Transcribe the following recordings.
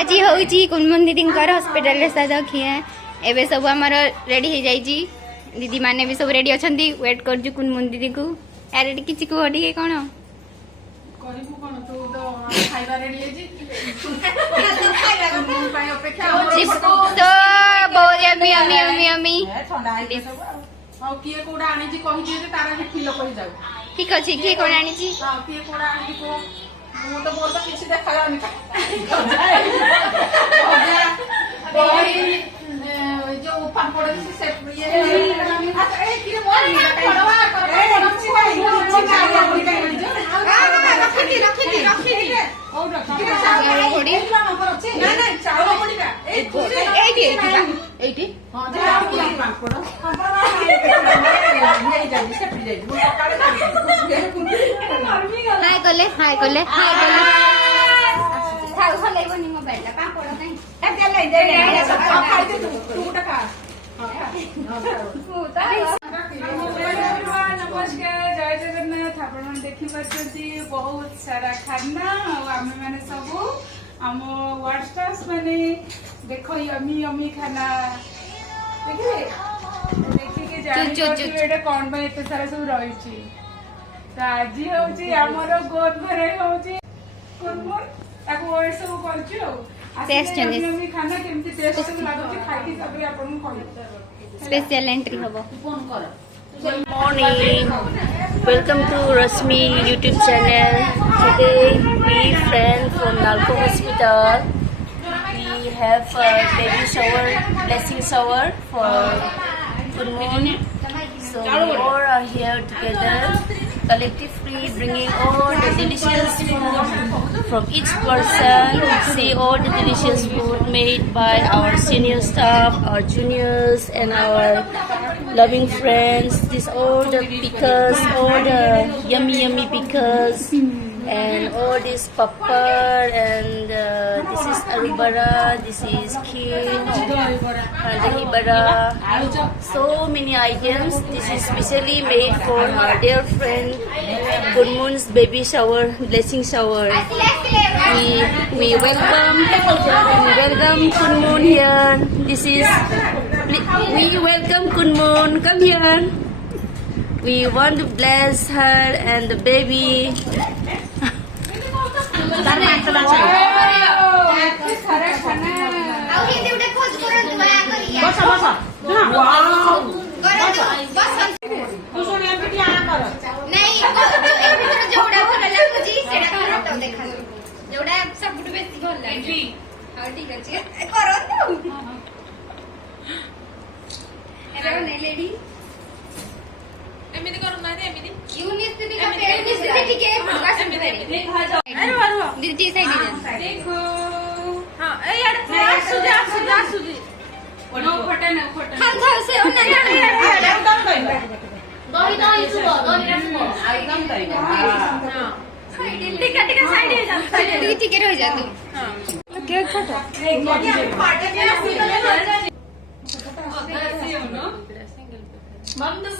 आज हूँ कुनमुन दीदी हॉस्पिटल साथ खिए एवं सब आमर रेडी हो जाइए दीदी माने भी सब रेडी अच्छा वेट कर कुनमुन दीदी को यार किसी कह टे कौन ठीक अच्छे किए कौन आनी हाय कले हाय कले हाय कले मोबाइल नमस्कार जय जगन्नाथ आप देखिपी बहुत सारा खाना आम मैंने सब आम वार्ड स्टाफ मैंने देख यमी यमी खाना देखिए देखिए जान कौन एत सारा सब रही तो आज हूँ आमर गोद भर हूँ सब कर खाना केमती टेस्ट लगुच खाई स्पेशल एंट्री हम Good morning. Welcome to Rasmi YouTube channel. Today we friends from Nalco Hospital. We have a baby shower, blessing shower for Kunmun. So we all are here together, collectively bringing all the delicious food from each person. See all the delicious food made by our senior staff, our juniors, and our loving friends. This all the pickles, all the yummy pickles, and all this papad, and this is arubara, this is kheer, dahi bada. So many items. This is specially made for our dear friend Kunmun's baby shower, blessing shower. We welcome Kunmun here. This is we welcome Kunmun. Come here. We want to bless her and the baby.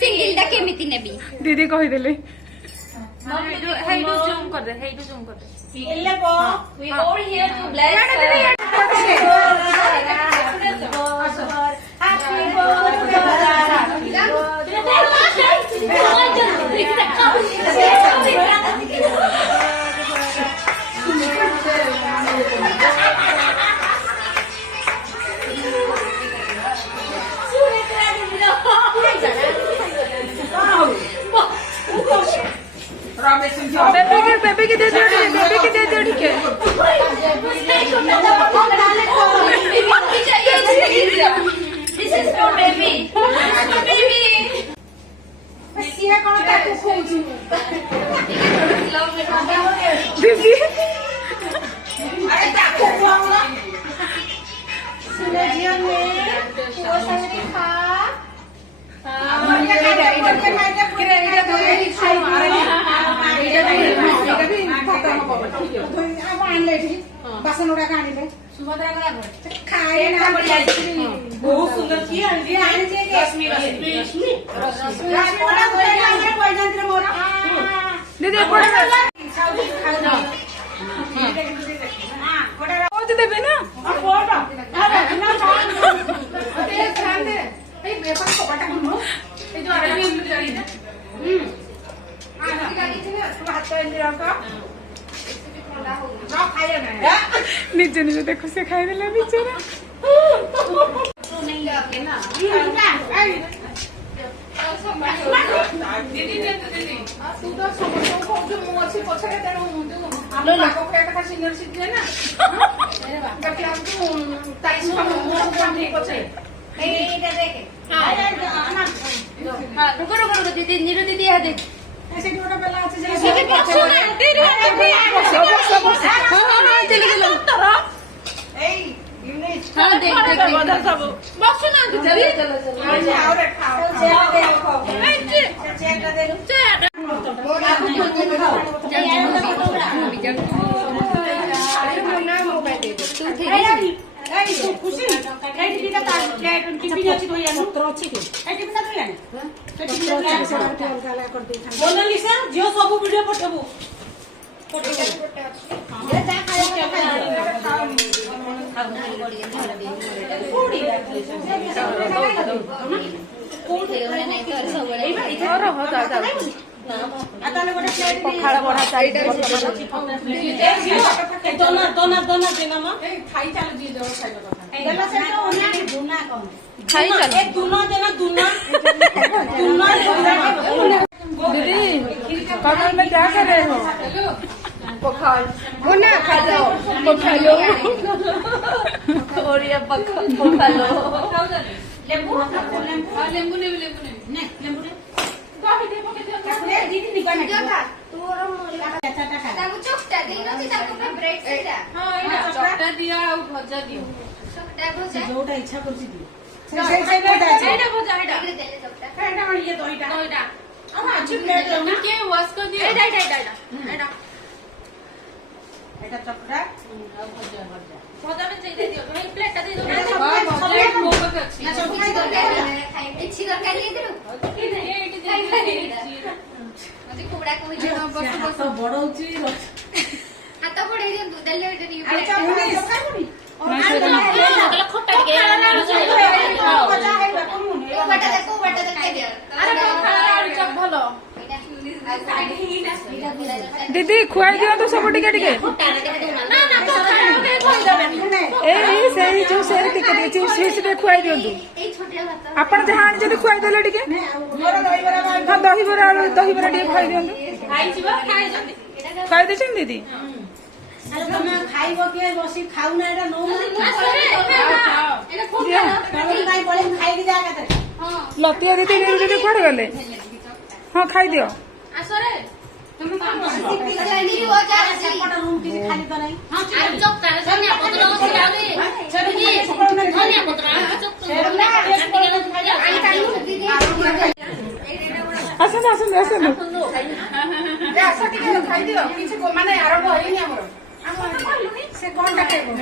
Single केमिति नेबी दीदी कहीदेले We all here to bless her. Baby की दे दियो ठीक है This is for baby. Baby. Siya कोन ताकू खोजु Baby. अरे ताकू खोला सुलेजियन में वो संगे खा बासन उड़ा आनिले बहुत सुंदर दीदी पहुंच देबे ना निजे निजे देखो से खाई देला बेचारा दीदी नीरू दीदी यहाँ देख हाँ देख मोनालिसा झियो सब वीडियो पठबू पखाड़ बढ़ा चाहिए दोना दोना दोना देना मां खाई चलो जी दो खाई दो गला से तो ओना के दुना कम खाई चल एक दुना देना दुना दुना दीदी कमल में क्या कर रहे हो पखाड़ वो ना खा जाओ पखालो और ये पखालो लेंबू लेंबू ने लेंबू ने लेंबू ने दीदी निकाल ତାକୁ ଚକଟା ଦେଇନଛି ତାକୁ ପୁରା ବ୍ରେଡ୍ ସେଇଟା चकटा दिया और भजा दियो ଚକଟା ଭଜା जोटा इच्छा करछि दी ସେଇଟା ଭଜା ଏଇଟା ଦେଲେ ଚକଟା एटा ये दोइटा ଏଇଟା अब अच्छी प्लेट लो ना के वाश कर दिया ଏଇଟା ଏଇଟା ଏଇଟା ଏଇଟା एटा चकरा भजा में दे दियो भाई प्लेट दे दो ଏଟା प्लेट बहुत अच्छी କିଛି ଦରକାର କିଛି ଦରକାର ଦେଇଥିଲୁ ମତେ କୁକୁଡ଼ା କହିଛି तो बड़ होची ହାତ ବଢେଇ ଦିଅନ୍ତୁ ଦେଲେ ଏଇଟା ଟିକେ अरे चकरा ଖଟା ଟିକେ କୋଉ ବାଟା ଦେଖାଇ ଦିଅ ଭଲ ଏଇଟା दीदी खुआई दियो तो सब टिके टिके एई सेही जो से टिके टिके चिप्स फिस दे खुआई दियो ଏଇ ଛୋଟିଆ ଭାତ आपण जहां जदी खुआई देले टिके हां दही बरा टिके खुआई दियो खुआई देछन दीदी अरे तमे खाइबो के बसी खाउ ना एटा नो तमे काई बळे खाइ के जागा ते लतिया दीदी नीरू दीदी कुआडे गले हां खाई दियो ଆସରେ तमे काम नहीं हो जा सेपटा रूम की खाली तो नहीं हां चक्कर धनिया पत्र ଅଛି ଆହୁରି ଧନିଆ ପତ୍ର आसन आसन आसन आसा टिके खाइ दियो किछ माने आरंभ होइनी हमर से कोन टा खाइबो